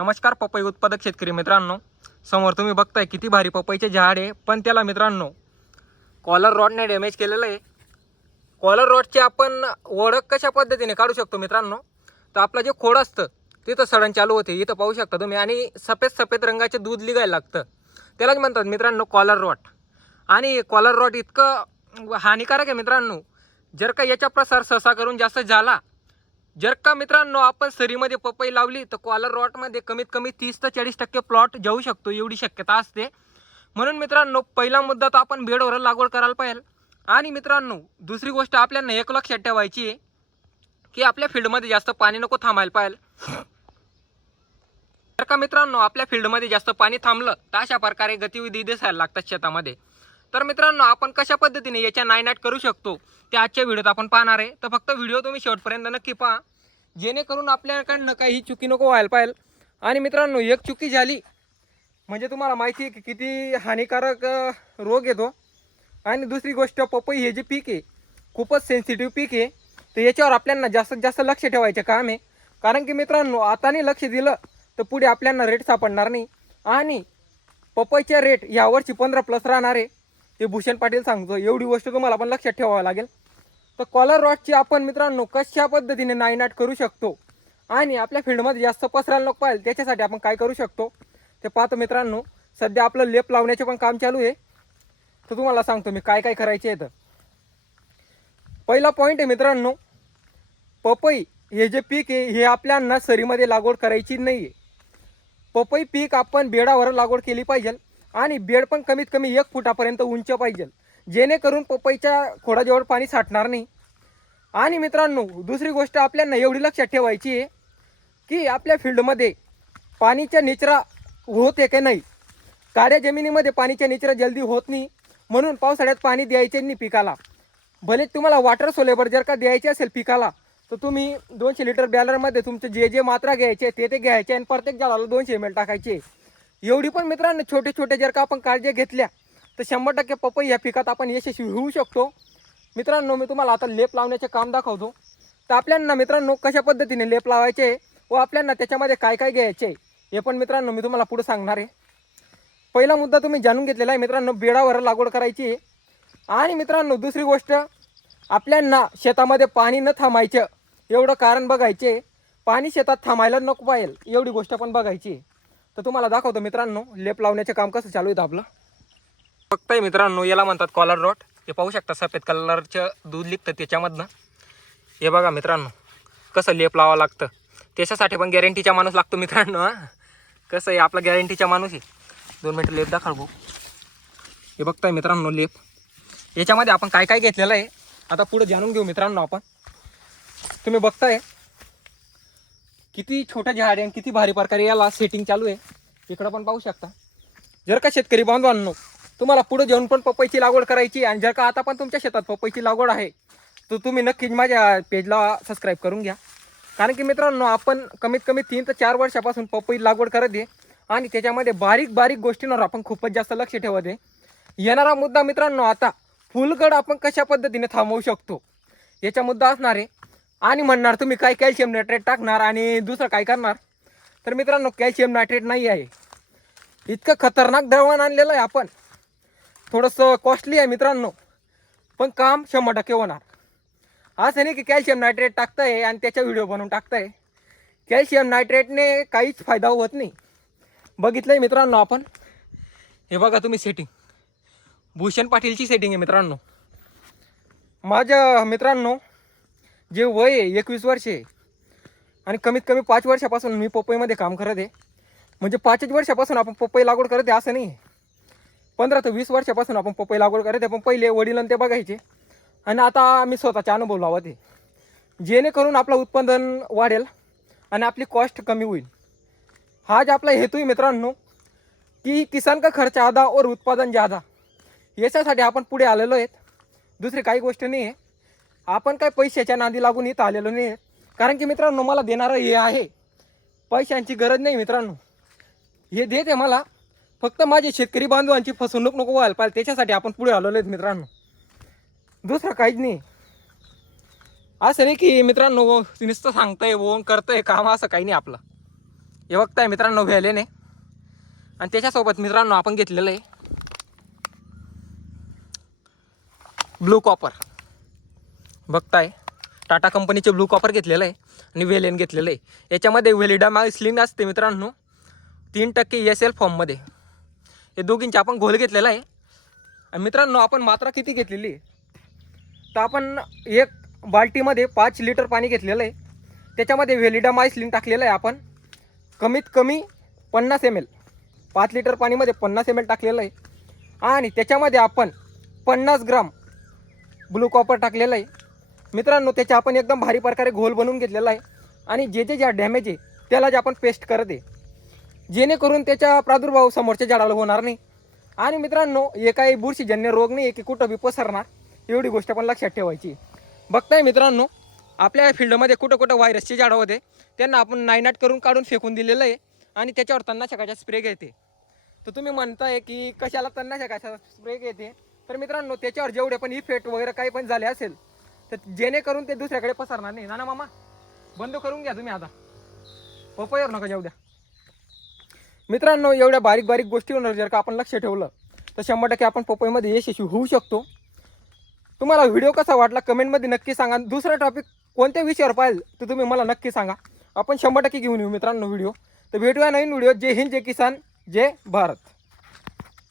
नमस्कार पपई उत्पादक शेतकरी मित्रांनो, समोर तुम्ही बघताय किती भारी पपईचे झाड आहे, पण त्याला मित्रांनो कॉलर रॉडने डॅमेज केलेलं आहे. कॉलर रॉडची आपण ओळख कशा पद्धतीने काढू शकतो मित्रांनो, तर आपलं जे खोड असतं तिथं सडण चालू होते, इथं पाहू शकता तुम्ही, आणि सफेद सफेद रंगाचे दूध निघायला लागतं, त्यालाच म्हणतात मित्रांनो कॉलर रॉड. आणि कॉलर रॉड इतकं हानिकारक आहे मित्रांनो, जर का याचा प्रसार सहसा करून जास्त झाला, जर का मित्रांनो आपण सरीमध्ये पपई लावली तर कॉलर रॉटमध्ये कमीत कमी 30 ते 40% प्लॉट जाऊ शकतो, एवढी शक्यता असते. म्हणून मित्रांनो पहिला मुद्दा तर आपण बेडवर लागवड करायला पाहिजे. आणि मित्रांनो दुसरी गोष्ट आपल्याला एक लक्षात ठेवायची आहे की आपल्या फील्डमध्ये जास्त पाणी नको थांबायला पाहिजे. जर का मित्रांनो आपल्या फील्डमध्ये जास्त पाणी थांबलं तर अशा प्रकारे गतिविधी दिसायला लागतात शेतामध्ये. तर मित्रांनो आपण कशा पद्धतीने याच्या नायनाट करू शकतो ते आजच्या व्हिडिओत आपण पाहणार आहे. तर फक्त व्हिडिओ तुम्ही शेवटपर्यंत नक्की पहा, जेणेकरून आपल्याकडनं काही चुकी नको व्हायला पाहिजे. आणि मित्रांनो एक चुकी झाली म्हणजे तुम्हाला माहिती आहे की किती हानिकारक रोग येतो. आणि दुसरी गोष्ट, पपई हे जे पीक आहे खूपच सेन्सिटिव्ह पीक आहे, तर याच्यावर आपल्याला जास्तीत जास्त लक्ष ठेवायचं काम आहे. कारण की मित्रांनो आता नाही लक्ष दिलं तर पुढे आपल्याला रेट सापडणार नाही. आणि पपईच्या रेट यावर्षी 15+ राहणार आहे, ते भूषण पाटील सांगतो. एवढी गोष्ट तुम्हाला पण लक्षात ठेवावं लागेल. तर कॉलर रॉडची आपण मित्रांनो कशा पद्धतीने नायनाट करू शकतो आणि आपल्या फील्डमध्ये जास्त पसरायला नको पाहिजे त्याच्यासाठी आपण काय करू शकतो ते पाहतो मित्रांनो. सध्या आपलं लेप लावण्याचे पण काम चालू आहे, तर तुम्हाला सांगतो मी काय काय करायचे आहे. तर पहिला पॉईंट आहे मित्रांनो, पपई हे जे पीक आहे हे आपल्याला सरीमध्ये लागवड करायची नाही आहे. पपई पीक आपण बेडावर लागवड केली पाहिजे आणि बेड पण कमीत कमी 1 फुटापर्यंत उंच पाहिजे, जेणेकरून पपईच्या खोडाजवळ पाणी साठणार नाही. आणि मित्रांनो दुसरी गोष्ट आपल्याला एवढी लक्षात ठेवायची आहे की आपल्या फील्डमध्ये पाणीच्या निचरा होते की नाही. काड्या जमिनीमध्ये पाणीच्या निचरा जल्दी होत नाही, म्हणून पावसाळ्यात पाणी द्यायचे नाही पिकाला. भले तुम्हाला वॉटर सोलेबर जर का द्यायचे असेल पिकाला तर तुम्ही 200 लिटर बॅलरमध्ये तुमचे जे जे मात्रा घ्यायचे ते घ्यायचे आणि प्रत्येक झाडाला 200 ml टाकायचे. एवढी पण मित्रांनो छोटे छोटे जर का आपण काळजी घेतल्या तर 100% पपई या पिकात आपण यशस्वी होऊ शकतो. मित्रांनो मी तुम्हाला आता लेप लावण्याचे काम दाखवतो. तर आपल्याला मित्रांनो कशा पद्धतीने लेप लावायचे व आपल्याला त्याच्यामध्ये काय काय घ्यायचे हे पण मित्रांनो मी तुम्हाला पुढे सांगणार आहे. पहिला मुद्दा तुम्ही जाणून घेतलेला आहे मित्रांनो, बेडावर लागवड करायची आहे. आणि मित्रांनो दुसरी गोष्ट, आपल्याला शेतामध्ये पाणी न थांबायचं एवढं कारण बघायचे. पाणी शेतात थांबायला नको पाहिजे एवढी गोष्ट पण बघायची. तर तुम्हाला दाखवतो मित्रांनो लेप लावण्याचे काम कसं चालू आहे आपलं. बघताय मित्रांनो याला म्हणतात कॉलर रॉड. हे पाहू शकता सफेद कलरचं दूध निघतं त्याच्यामधनं. हे बघा मित्रांनो कसं लेप लावावं लागतं, त्याच्यासाठी पण गॅरंटीचा माणूस लागतो मित्रांनो. कसं आहे आपला गॅरंटीचा माणूस आहे. 2 मिनिटं लेप दाखव भाऊ. हे बघताय मित्रांनो लेप, याच्यामध्ये आपण काय काय घेतलेलं आहे आता पुढे जाणून घेऊ मित्रांनो आपण. तुम्ही बघताय किती छोटं झाड आहे आणि किती भारी प्रकारे याला सेटिंग चालू आहे. इकडं पण पाहू शकता. जर का शेतकरी बांधवांनो तुम्हाला पुढे जाऊन पण पपईची लागवड करायची आणि जर का आता पण तुमच्या शेतात पपईची लागवड आहे तर तुम्ही नक्कीच माझ्या पेजला सबस्क्राईब करून घ्या. कारण की मित्रांनो आपण कमीत कमी 3 ते 4 वर्षापासून पपई लागवड करत आहे आणि त्याच्यामध्ये बारीक बारीक गोष्टींवर आपण खूपच जास्त लक्ष ठेवत आहे. येणारा मुद्दा मित्रांनो आता फुलगड आपण कशा पद्धतीने थांबवू शकतो याचा मुद्दा असणार आहे. आणि म्हणणार तुम्ही काय कॅल्शियम नायट्रेट टाकणार आणि दुसरं काय करणार, तर मित्रांनो कॅल्शियम नायट्रेट नाही आहे. इतकं खतरनाक द्रवण आणलेलं आहे आपण, थोडंसं कॉस्टली आहे मित्रांनो, पण काम 100% होणार. असं नाही की कॅल्शियम नायट्रेट टाकताय आणि त्याचा व्हिडिओ बनवून टाकताय. कॅल्शियम नायट्रेटने काहीच फायदा होत नाही. बघितलं आहे मित्रांनो आपण. हे बघा तुम्ही सेटिंग, भूषण पाटीलची सेटिंग आहे मित्रांनो. माझ्या मित्रांनो जे वय आहे 21 वर्षे आणि कमीत कमी 5 वर्षापासून मी पपईमध्ये काम करत आहे. म्हणजे 5 वर्षापासून आपण पपई लागवड करत आहे असं नाही, 15 ते 20 वर्षापासून आपण पपई लागवड करत आहे. पण पहिले वडिलांनी ते बघायचे आणि आता मी स्वतःचा अनुभव लावत आहे, जेणेकरून आपलं उत्पादन वाढेल आणि आपली कॉस्ट कमी होईल. हा जो आपला हेतू आहे मित्रांनो की किसान का खर्च आधा और उत्पादन ज़्यादा, याच्यासाठी आपण पुढे आलेलो आहेत. दुसरी काही गोष्ट नाही आहे. आपण काय पैशाच्या नादी लागून इथं आलेलो नाही आहे. कारण की मित्रांनो मला देणारं हे आहे, पैशांची गरज नाही मित्रांनो. हे देते मला, फक्त माझे शेतकरी बांधवांची फसवणूक नको व्हायला पाहिजे त्याच्यासाठी आपण पुढे आलेलो आहेत मित्रांनो. दुसरं काहीच नाही. असं नाही की मित्रांनो नुसतं सांगतंय वो करतंय काम, असं काही नाही आपलं. हे बघताय मित्रांनो व्हॅलेने, आणि त्याच्यासोबत मित्रांनो आपण घेतलेलं आहे ब्लू कॉपर. बघताय टाटा कंपनीचे ब्लू कॉपर घेतलेलं आहे आणि व्हॅलेन घेतलेलं आहे. याच्यामध्ये व्हॅलिडामायसिन असते मित्रांनो 3% SL फॉर्ममध्ये. हे दोघींचे आपण घोल घेतलेला आहे. आणि मित्रांनो आपण मात्रा किती घेतलेली आहे तर आपण एक बाल्टीमध्ये 5 लिटर पाणी घेतलेलं आहे. त्याच्यामध्ये व्हॅलिडामायसिन टाकलेलं आहे आपण कमीत कमी 50 ml. 5 लिटर पाणीमध्ये 50 ml टाकलेलं आहे. आणि त्याच्यामध्ये आपण 50 ग्राम ब्लू कॉपर टाकलेलं आहे मित्रांनो. त्याचे आपण एकदम भारी प्रकारे घोल बनवून घेतलेला आहे. आणि ज्या डॅमेज आहे त्याला जे आपण पेस्ट करत आहे, जेणेकरून त्याचा प्रादुर्भाव समोरच्या झाडाला होणार नाही. आणि मित्रांनो हे काही बुरशीजन्य रोग नाही आहे की कुठं बी पसरणार, एवढी गोष्ट पण लक्षात ठेवायची. बघताय मित्रांनो आपल्या फील्डमध्ये कुठं कुठं व्हायरसची झाडं होते त्यांना आपण नायनाट करून काढून फेकून दिलेलं आहे. आणि त्याच्यावर तणनाशकाचा स्प्रे घेते. तर तुम्ही म्हणताय की कशाला तणनाशकाचा स्प्रे घेते, तर मित्रांनो त्याच्यावर जेवढे पण इफेक्ट वगैरे काही पण झाले असेल तर जेणेकरून ते दुसऱ्याकडे पसरणार नाही. ना मामा बंद करून घ्या तुम्ही आता, पपईवर नका जाऊ द्या. मित्रांनो एवढ्या बारीक बारीक गोष्टीवर जर का आपण लक्ष ठेवलं तर 100% आपण पपईमध्ये यशस्वी होऊ शकतो. तुम्हाला व्हिडिओ कसा वाटला कमेंटमध्ये नक्की सांगा. दुसरा टॉपिक कोणत्या विषयावर पाहिजे तर तुम्ही मला नक्की सांगा. आपण 100% घेऊन येऊ मित्रांनो व्हिडिओ. तर भेटूया नवीन व्हिडिओ. जय हिंद, जय किसान, जय भारत.